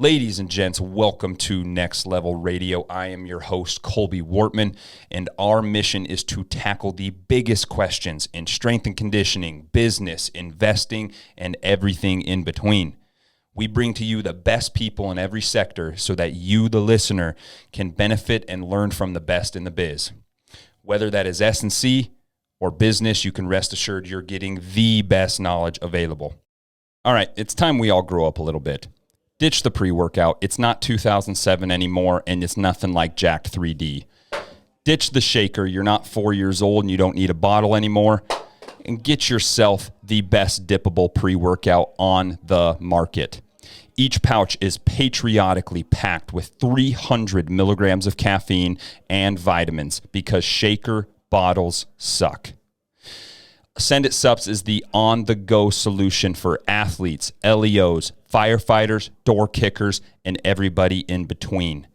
Ladies and gents, welcome to Next Level Radio. I am your host, Colby Wortman, and our mission is to tackle the biggest questions in strength and conditioning, business, investing, and everything in between. We bring to you the best people in every sector so that you, the listener, can benefit and learn from the best in the biz. Whether that is S&C or business, you can rest assured you're getting the best knowledge available. All right, it's time we all grow up a little bit. Ditch the pre-workout. It's not 2007 anymore, and it's nothing like Jacked 3D. Ditch the shaker. You're not 4 years old, and you don't need a bottle anymore. And get yourself the best dippable pre-workout on the market. Each pouch is patriotically packed with 300 milligrams of caffeine and vitamins because shaker bottles suck. Send It Sups is the on-the-go solution for athletes, LEOs, firefighters, door kickers, and everybody in between.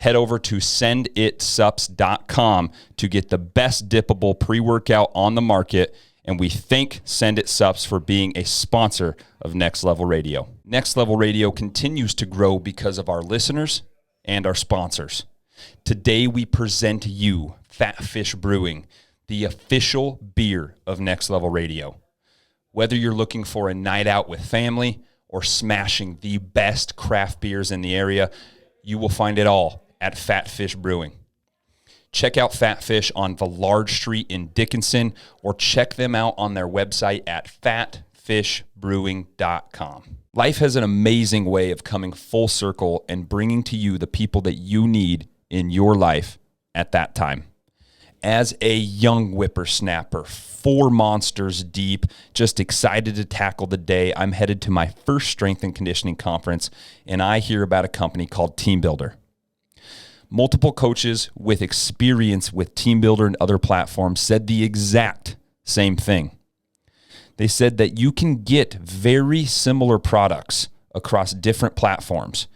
Head over to senditsups.com to get the best dippable pre-workout on the market, and we thank Send It Sups for being a sponsor of Next Level Radio. Next Level Radio continues to grow because of our listeners and our sponsors. Today we present to you Fat Fish Brewing, the official beer of Next Level Radio. Whether you're looking for a night out with family or smashing the best craft beers in the area, you will find it all at Fat Fish Brewing. Check out Fat Fish on Villard Street in Dickinson, or check them out on their website at fatfishbrewing.com. Life has an amazing way of coming full circle and bringing to you the people that you need in your life at that time. As a young whippersnapper, 4 monsters deep, just excited to tackle the day, I'm headed to my first strength and conditioning conference, and I hear about a company called Team Builder. Multiple coaches with experience with Team Builder and other platforms said the exact same thing. They said that you can get very similar products across different platforms.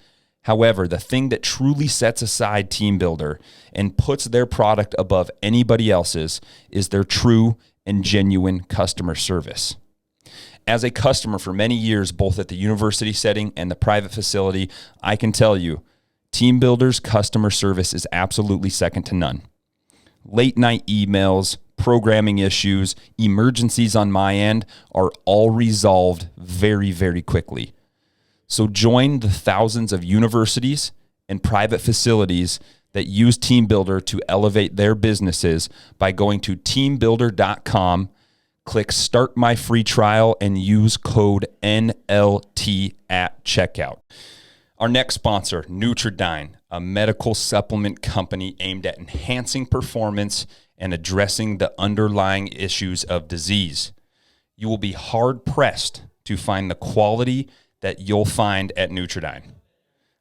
However, the thing that truly sets aside Team Builder and puts their product above anybody else's is their true and genuine customer service. As a customer for many years, both at the university setting and the private facility, I can tell you, Team Builder's customer service is absolutely second to none. Late night emails, programming issues, emergencies on my end are all resolved very, very quickly. So join the thousands of universities and private facilities that use Team Builder to elevate their businesses by going to teambuilder.com, click Start My Free Trial, and use code NLT at checkout. Our next sponsor, Nutridyne, a medical supplement company aimed at enhancing performance and addressing the underlying issues of disease. You will be hard-pressed to find the quality that you'll find at Nutridyne.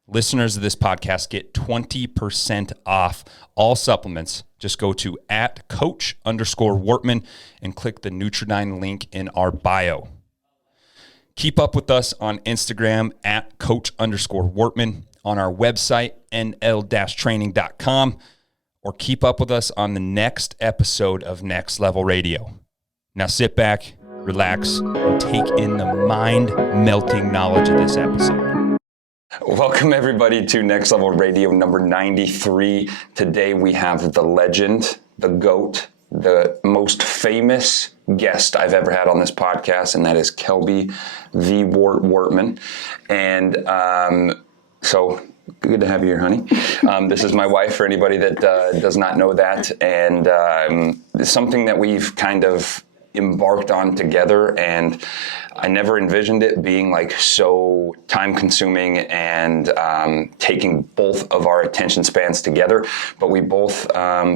Listeners of this podcast get 20% off all supplements. Just go to @coach_Wortman and click the Nutridyne link in our bio. Keep up with us on Instagram @coach_Wortman, on our website, nl-training.com, or keep up with us on the next episode of Next Level Radio. Now sit back, relax, and take in the mind-melting knowledge of this episode. Welcome, everybody, to Next Level Radio number 93. Today, we have the legend, the GOAT, the most famous guest I've ever had on this podcast, and that is Kelby the Wortman. And so good to have you here, honey. This is my wife, for anybody that does not know that. And it's something that we've kind of embarked on together, and I never envisioned it being like so time consuming and taking both of our attention spans together, but we both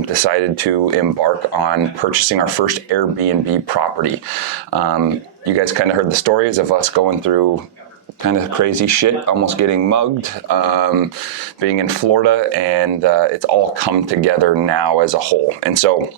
decided to embark on purchasing our first Airbnb property. You guys kind of heard the stories of us going through kind of crazy shit, almost getting mugged, being in Florida, and it's all come together now as a whole. And so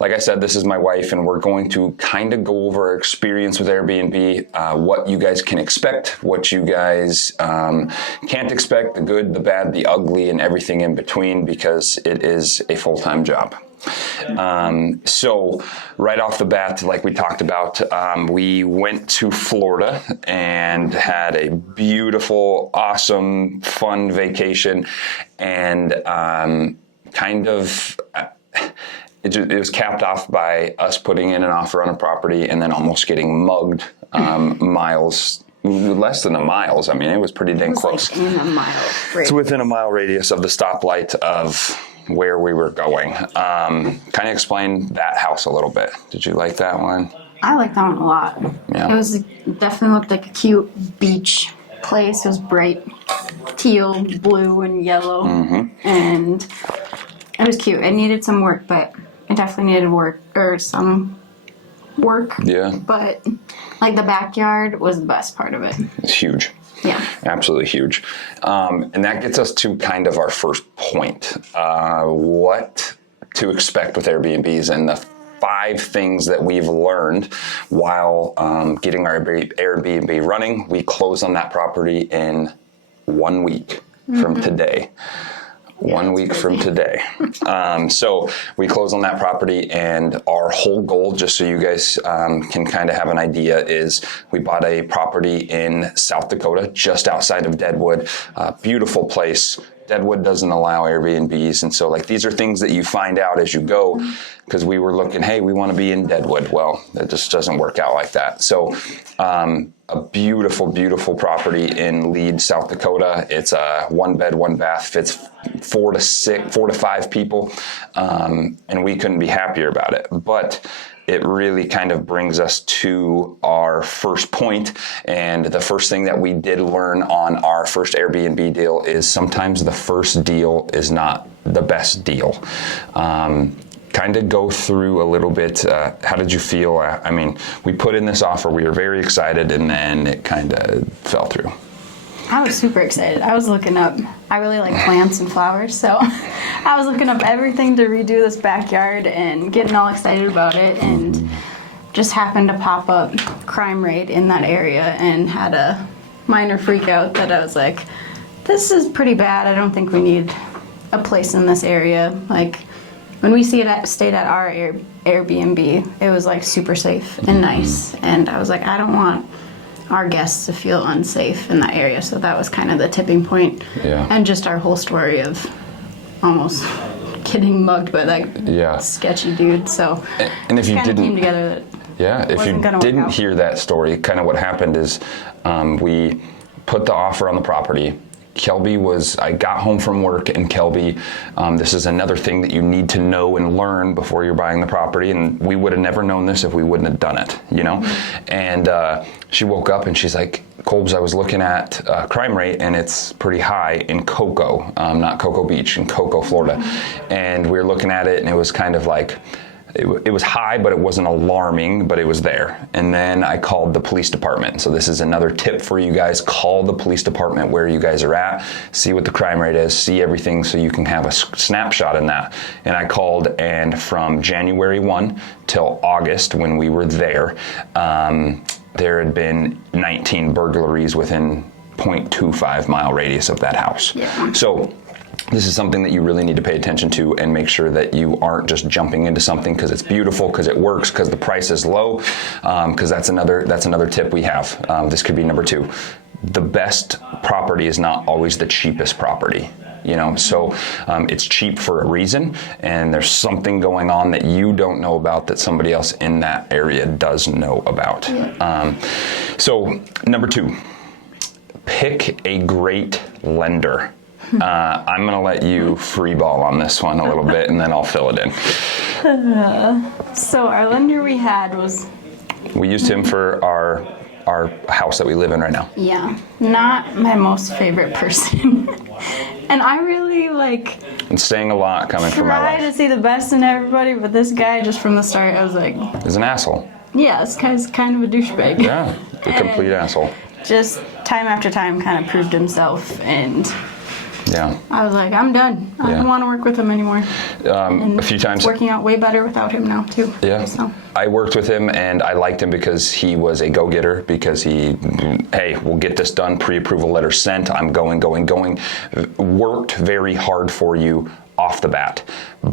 like I said, this is my wife, and we're going to kind of go over our experience with Airbnb, what you guys can expect, what you guys can't expect, the good, the bad, the ugly, and everything in between, because it is a full-time job. So right off the bat, like we talked about, we went to Florida and had a beautiful, awesome, fun vacation, and it was capped off by us putting in an offer on a property and then almost getting mugged less than a miles. I mean, it was pretty dang close. Like in a mile radius. It's within a mile radius of the stoplight of where we were going. Kind of explain that house a little bit. Did you like that one? I liked that one a lot. Yeah. It definitely looked like a cute beach place. It was bright teal, blue, and yellow. And it was cute. It needed some work, but it definitely needed some work. Yeah. But like the backyard was the best part of it. It's huge. Yeah. Absolutely huge. And that gets us to kind of our first point. What to expect with Airbnbs and the 5 things that we've learned while getting our Airbnb running. We closed on that property in 1 week from today. 1 week from today. So we closed on that property, and our whole goal, just so you guys can kind of have an idea, is we bought a property in South Dakota, just outside of Deadwood. Beautiful place. Deadwood doesn't allow Airbnbs, and so like these are things that you find out as you go, because we were looking, hey, we want to be in Deadwood. Well, it just doesn't work out like that. So a beautiful, beautiful property in Lead, South Dakota. It's a 1 bed, 1 bath, fits 4 to 5 people, and we couldn't be happier about it. But it really kind of brings us to our first point. And the first thing that we did learn on our first Airbnb deal is sometimes the first deal is not the best deal. Kind of go through a little bit. How did you feel? I mean, we put in this offer, we were very excited, and then it kind of fell through. I was super excited. I really like plants and flowers, so I was looking up everything to redo this backyard and getting all excited about it, and just happened to pop up crime rate in that area and had a minor freak out that I was like, this is pretty bad. I don't think we need a place in this area. Like, when we stayed at our Airbnb, it was like super safe and nice, and I was like, I don't want our guests to feel unsafe in that area. So that was kind of the tipping point. Yeah. And just our whole story of almost getting mugged by that sketchy dude. So and if you didn't came together that if you didn't hear that story, kind of what happened is we put the offer on the property. I got home from work, and Kelby, this is another thing that you need to know and learn before you're buying the property, and we would have never known this if we wouldn't have done it, you know? And she woke up and she's like, Colbs, I was looking at crime rate, and it's pretty high in Cocoa, not Cocoa Beach, in Cocoa, Florida. And we were looking at it, and it was kind of like, it was high, but it wasn't alarming, but it was there. And then I called the police department. So this is another tip for you guys. Call the police department where you guys are at, see what the crime rate is, see everything so you can have a snapshot in that. And I called, and from January 1 till August when we were there, there had been 19 burglaries within 0.25 mile radius of that house. Yeah. So this is something that you really need to pay attention to and make sure that you aren't just jumping into something because it's beautiful, because it works, because the price is low, because that's another tip we have. This could be number 2. The best property is not always the cheapest property. You know, so it's cheap for a reason, and there's something going on that you don't know about that somebody else in that area does know about. So number 2, pick a great lender. I'm going to let you free ball on this one a little bit, and then I'll fill it in. So our lender we had was... We used him for our house that we live in right now. Yeah, not my most favorite person. And I really And saying a lot coming from my wife. try to see the best in everybody, but this guy, just from the start, I was like... He's an asshole. Yeah, this guy's kind of a douchebag. Yeah, a complete asshole. Just time after time kind of proved himself, and... Yeah. I was like, I'm done. I don't want to work with him anymore. A few times. It's working out way better without him now, too. Yeah. So. I worked with him, and I liked him because he was a go-getter, because hey, we'll get this done, pre-approval letter sent, I'm going. Worked very hard for you off the bat.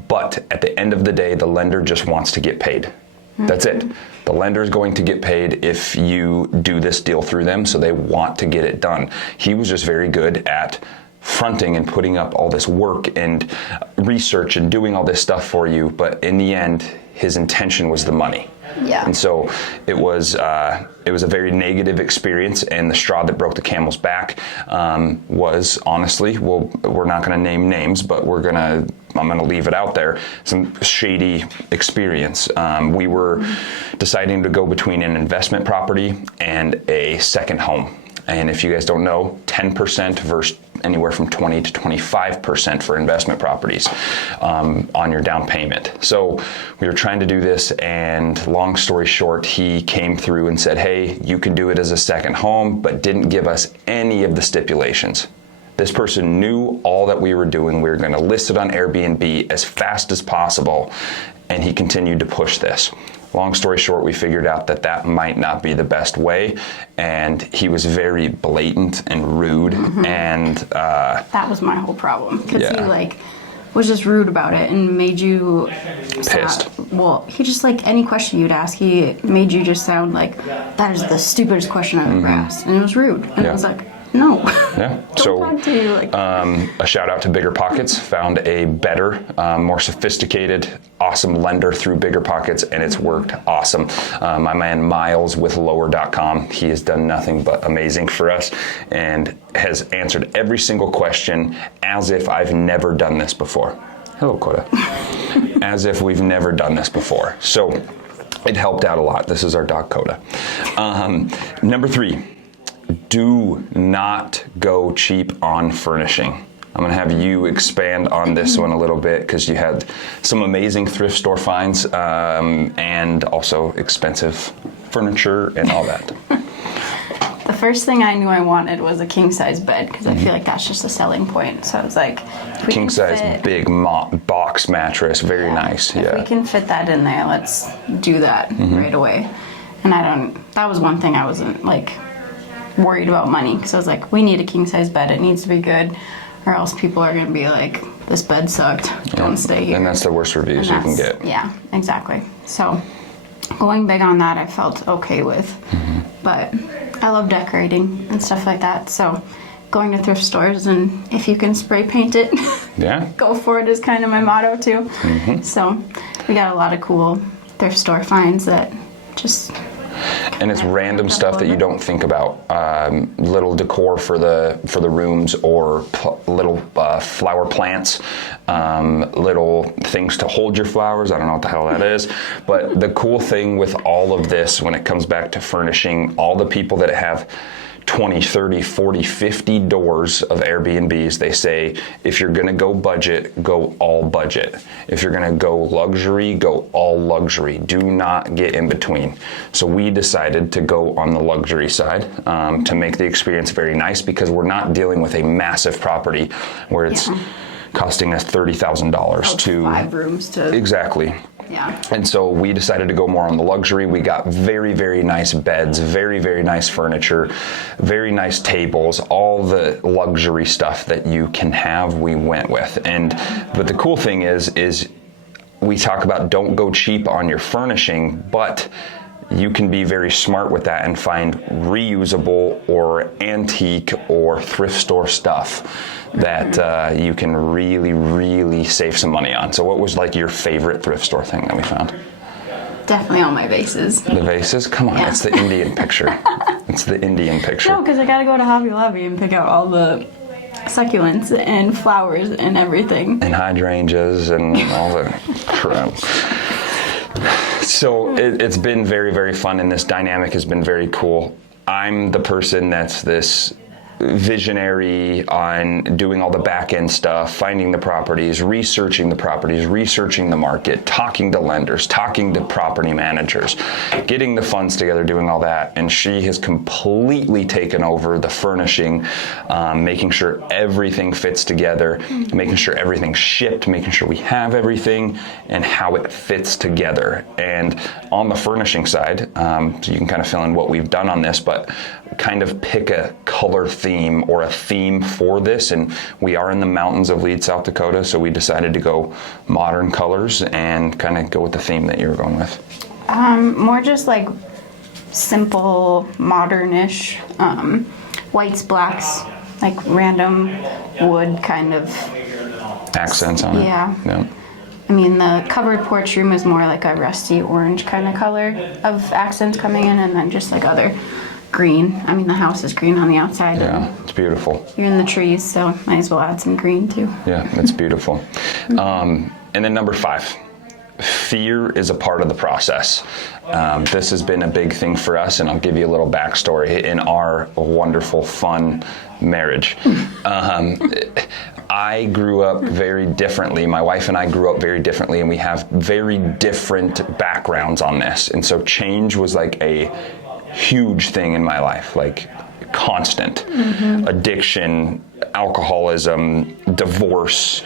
But at the end of the day, the lender just wants to get paid. That's it. The lender is going to get paid if you do this deal through them, so they want to get it done. He was just very good at fronting and putting up all this work and research and doing all this stuff for you, but in the end, his intention was the money. Yeah. And so it was a very negative experience, and the straw that broke the camel's back was honestly, well, we're not going to name names, but I'm going to leave it out there, some shady experience. We were deciding to go between an investment property and a second home. And if you guys don't know, 10% versus anywhere from 20 to 25% for investment properties on your down payment. So we were trying to do this, and long story short, he came through and said, hey, you can do it as a second home, but didn't give us any of the stipulations. This person knew all that we were doing. We were going to list it on Airbnb as fast as possible, and he continued to push this. Long story short, we figured out that might not be the best way, and he was very blatant and rude, and that was my whole problem, because he was just rude about it and made you pissed. Well, he just, any question you'd ask, he made you just sound like that is the stupidest question I've ever asked, and it was rude, and I was like, no. Yeah. Don't talk to you like a shout out to Bigger Pockets. Found a better, more sophisticated, awesome lender through Bigger Pockets, and it's worked awesome. My man Miles with Lower.com, he has done nothing but amazing for us and has answered every single question as if I've never done this before. Hello, Coda. As if we've never done this before. So it helped out a lot. This is our dog, Coda. Number 3. Do not go cheap on furnishing. I'm going to have you expand on this one a little bit, because you had some amazing thrift store finds and also expensive furniture and all that. The first thing I knew I wanted was a king-size bed, because I feel like that's just a selling point. So I was like, king-size big box mattress, very nice. If we can fit that in there, let's do that right away. And that was one thing I wasn't worried about money, because I was like, we need a king-size bed, it needs to be good, or else people are going to be like, this bed sucked, don't stay here. And that's the worst reviews you can get. Yeah, exactly. So going big on that I felt okay with, but I love decorating and stuff like that, so going to thrift stores, and if you can spray paint it, go for it is kind of my motto too. So we got a lot of cool thrift store finds that just... And it's random stuff that you don't think about. Little decor for the rooms, or little flower plants, little things to hold your flowers. I don't know what the hell that is. But the cool thing with all of this, when it comes back to furnishing, all the people that have 20, 30, 40, 50 doors of Airbnbs, they say, if you're going to go budget, go all budget. If you're going to go luxury, go all luxury. Do not get in between. So we decided to go on the luxury side to make the experience very nice, because we're not dealing with a massive property where it's costing us $30,000 to 5 rooms to... Exactly. Yeah. And so we decided to go more on the luxury. We got very, very nice beds, very, very nice furniture, very nice tables, all the luxury stuff that you can have, we went with. But the cool thing is we talk about don't go cheap on your furnishing, but you can be very smart with that and find reusable or antique or thrift store stuff that you can really, really save some money on. So what was your favorite thrift store thing that we found? Definitely all my vases. The vases? Come on, it's the Indian picture. It's the Indian picture. No, because I gotta go to Hobby Lobby and pick out all the succulents and flowers and everything. And hydrangeas and all the crap. So it's been very, very fun, and this dynamic has been very cool. I'm the person that's this visionary on doing all the back end stuff, finding the properties, researching the market, talking to lenders, talking to property managers, getting the funds together, doing all that. And she has completely taken over the furnishing, making sure everything fits together, making sure everything's shipped, making sure we have everything and how it fits together. And on the furnishing side, so you can kind of fill in what we've done on this, but kind of pick a color theme theme or a theme for this, and we are in the mountains of Leeds, South Dakota, so we decided to go modern colors and kind of go with the theme that you were going with. More just like simple, modern-ish, whites, blacks, like random wood kind of Accents on it. Yeah. I mean, the covered porch room is more like a rusty orange kind of color of accents coming in, and then just like other green. I mean, the house is green on the outside. Yeah, it's beautiful. You're in the trees, so might as well add some green too. Yeah, it's beautiful. And then number 5. Fear is a part of the process. This has been a big thing for us, and I'll give you a little backstory in our wonderful, fun marriage. I grew up very differently. My wife and I grew up very differently, and we have very different backgrounds on this. And so change was like a huge thing in my life, like constant. Addiction, alcoholism, divorce,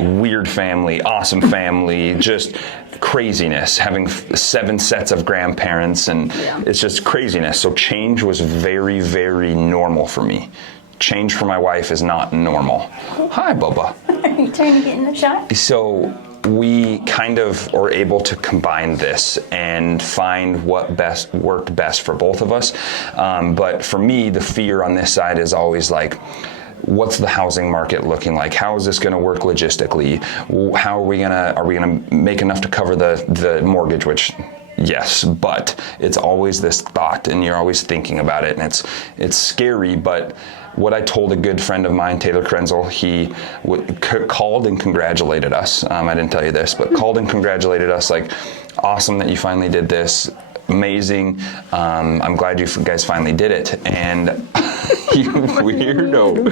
weird family, awesome family, just craziness, having 7 sets of grandparents, and it's just craziness. So change was very, very normal for me. Change for my wife is not normal. Hi, Bubba. Are you trying to get in the shot? So we kind of are able to combine this and find what worked best for both of us. But for me, the fear on this side is always like, what's the housing market looking like? How is this going to work logistically? How are we gonna make enough to cover the mortgage? Which, yes, but it's always this thought, and you're always thinking about it, and it's scary. But what I told a good friend of mine, Taylor Krenzel, he called and congratulated us. I didn't tell you this, but called and congratulated us, like, awesome that you finally did this. Amazing. I'm glad you guys finally did it. And you weirdo.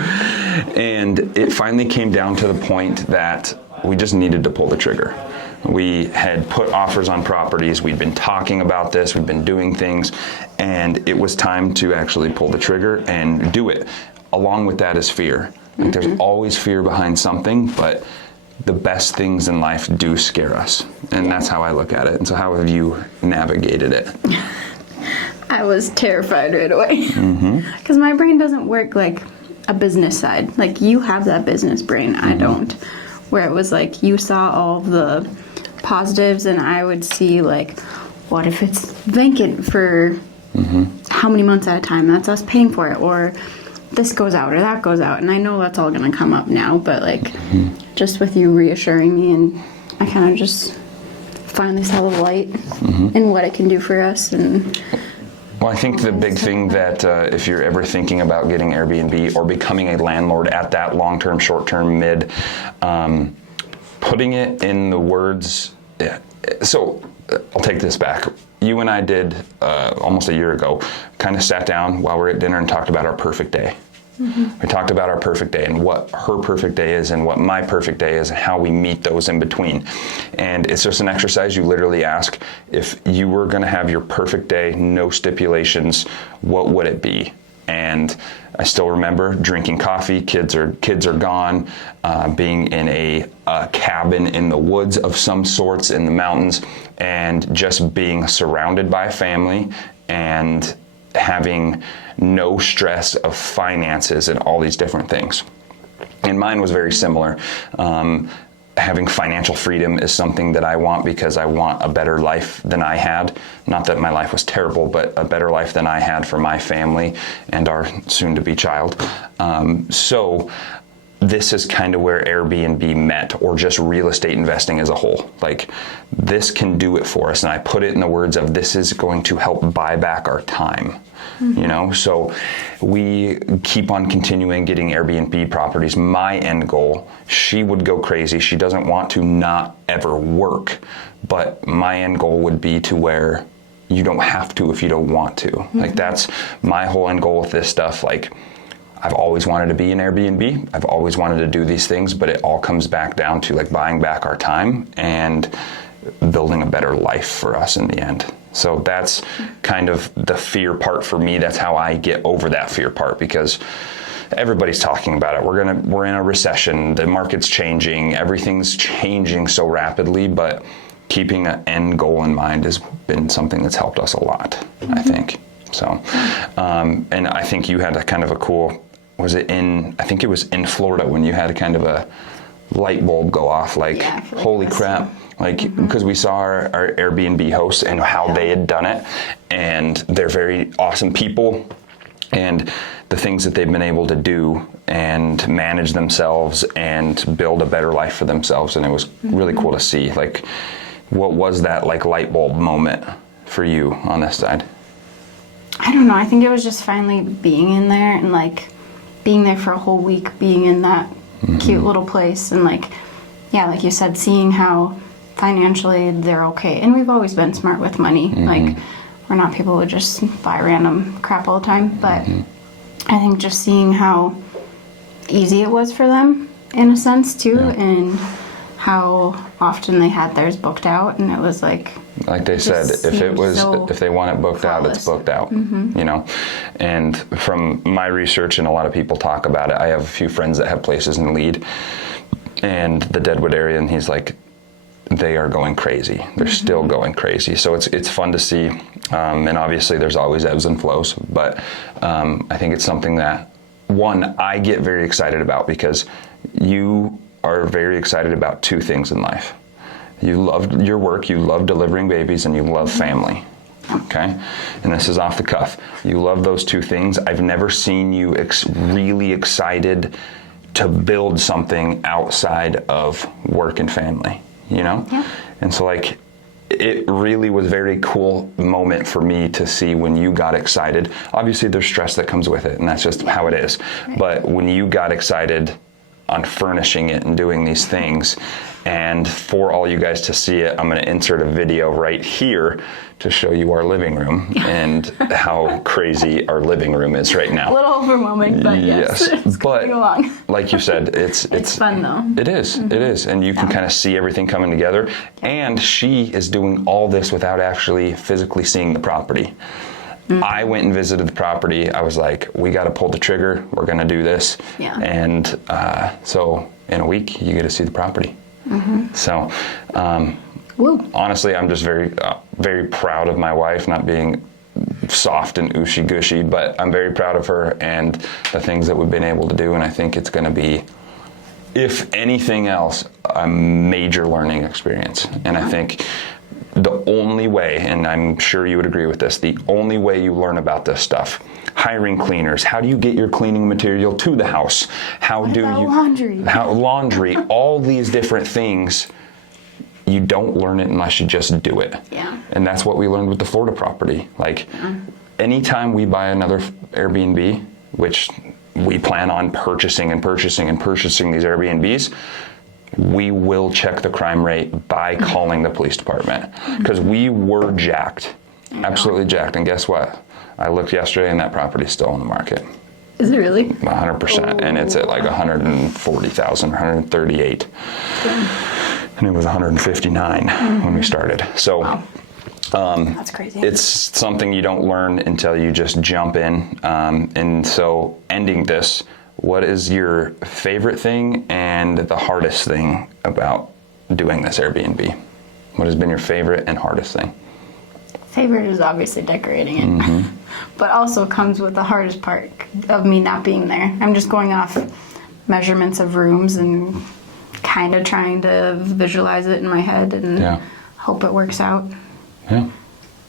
And it finally came down to the point that we just needed to pull the trigger. We had put offers on properties. We'd been talking about this. We'd been doing things. And it was time to actually pull the trigger and do it. Along with that is fear. Like, there's always fear behind something, but the best things in life do scare us. And that's how I look at it. And so how have you navigated it? I was terrified right away. Because my brain doesn't work like a business side. Like, you have that business brain. I don't. Where it was like, you saw all the positives, and I would see, like, what if it's vacant for how many months at a time? That's us paying for it. Or this goes out or that goes out. And I know that's all going to come up now, but like, just with you reassuring me, and I kind of just finally saw the light in what it can do for us. And well, I think the big thing that if you're ever thinking about getting Airbnb or becoming a landlord at that long-term, short-term, mid, putting it in the words. So I'll take this back. You and I did almost a year ago, kind of sat down while we were at dinner and talked about our perfect day. We talked about our perfect day and what her perfect day is and what my perfect day is and how we meet those in between. And it's just an exercise. You literally ask, if you were going to have your perfect day, no stipulations, what would it be? And I still remember drinking coffee, kids are gone, being in a cabin in the woods of some sorts in the mountains, and just being surrounded by family and having no stress of finances and all these different things. And mine was very similar. Having financial freedom is something that I want because I want a better life than I had. Not that my life was terrible, but a better life than I had for my family and our soon-to-be child. So this is kind of where Airbnb met, or just real estate investing as a whole. Like, this can do it for us. And I put it in the words of, this is going to help buy back our time. You know, so we keep on continuing getting Airbnb properties. My end goal, she would go crazy. She doesn't want to not ever work, but my end goal would be to where you don't have to if you don't want to. Like, that's my whole end goal with this stuff. Like, I've always wanted to be an Airbnb. I've always wanted to do these things, but it all comes back down to, like, buying back our time and building a better life for us in the end. So that's kind of the fear part for me. That's how I get over that fear part, because everybody's talking about it. We're in a recession. The market's changing. Everything's changing so rapidly, but keeping an end goal in mind has been something that's helped us a lot, I think. So, and I think you had a kind of a cool, I think it was in Florida when you had a kind of a light bulb go off, like, holy crap. Like, because we saw our Airbnb hosts and how they had done it, and they're very awesome people, and the things that they've been able to do and manage themselves and build a better life for themselves. And it was really cool to see. Like, what was that, like, light bulb moment for you on this side? I don't know. I think it was just finally being in there and, like, being there for a whole week, being in that cute little place, and, like, yeah, like you said, seeing how financially they're okay. And we've always been smart with money. Like, we're not people who just buy random crap all the time. But I think just seeing how easy it was for them, in a sense, too, and how often they had theirs booked out, and it was like they said, if they want it booked out, it's booked out, you know. And from my research, and a lot of people talk about it, I have a few friends that have places in Lead and the Deadwood area, and he's like, they are going crazy. They're still going crazy. So it's fun to see, and obviously there's always ebbs and flows, but I think it's something that, one, I get very excited about, because you are very excited about two things in life. You love your work, you love delivering babies, and you love family. Okay? And this is off the cuff. You love those two things. I've never seen you really excited to build something outside of work and family, you know? Yeah. And so, like, it really was a very cool moment for me to see when you got excited. Obviously, there's stress that comes with it, and that's just how it is. Right. But when you got excited on furnishing it and doing these things, and for all you guys to see it, I'm going to insert a video right here to show you our living room and how crazy our living room is right now. A little overwhelming, but yes, it's going along. Like you said, it's fun though. It is, it is, and you can kind of see everything coming together. And she is doing all this without actually physically seeing the property. I went and visited the property. I was like, we got to pull the trigger. We're going to do this. Yeah. And so in a week, you get to see the property. So honestly, I'm just very, very proud of my wife, not being soft and ooshy-gushy, but I'm very proud of her and the things that we've been able to do. And I think it's going to be, if anything else, a major learning experience. And I think the only way, and I'm sure you would agree with this, the only way you learn about this stuff, hiring cleaners, how do you get your cleaning material to the house? Laundry, all these different things, you don't learn it unless you just do it. Yeah. And that's what we learned with the Florida property. Like, anytime we buy another Airbnb, which we plan on purchasing these Airbnbs, we will check the crime rate by calling the police department, because we were jacked, absolutely jacked. And guess what? I looked yesterday and that property's still on the market. Is it really? 100%, and it's at like 140,000, 138. And it was 159 when we started. So that's crazy. It's something you don't learn until you just jump in. And so, ending this, what is your favorite thing and the hardest thing about doing this Airbnb? What has been your favorite and hardest thing? Favorite is obviously decorating it, but also comes with the hardest part of me not being there. I'm just going off measurements of rooms and kind of trying to visualize it in my head and hope it works out. Yeah.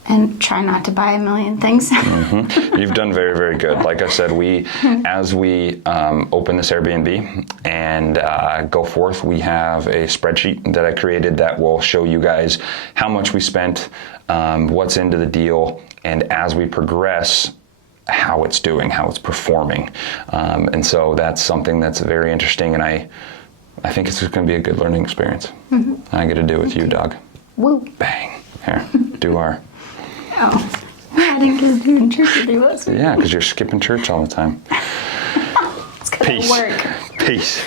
And try not to buy a million things. You've done very, very good. Like I said, as we open this Airbnb and go forth, we have a spreadsheet that I created that will show you guys how much we spent, what's into the deal, and as we progress, how it's doing, how it's performing. And so that's something that's very interesting, and I think it's going to be a good learning experience. I get to do it with you, dog. Woo. Bang. Here, do our... Oh, I didn't get to do in church with you, was it? Yeah, because you're skipping church all the time. It's gonna work. Peace.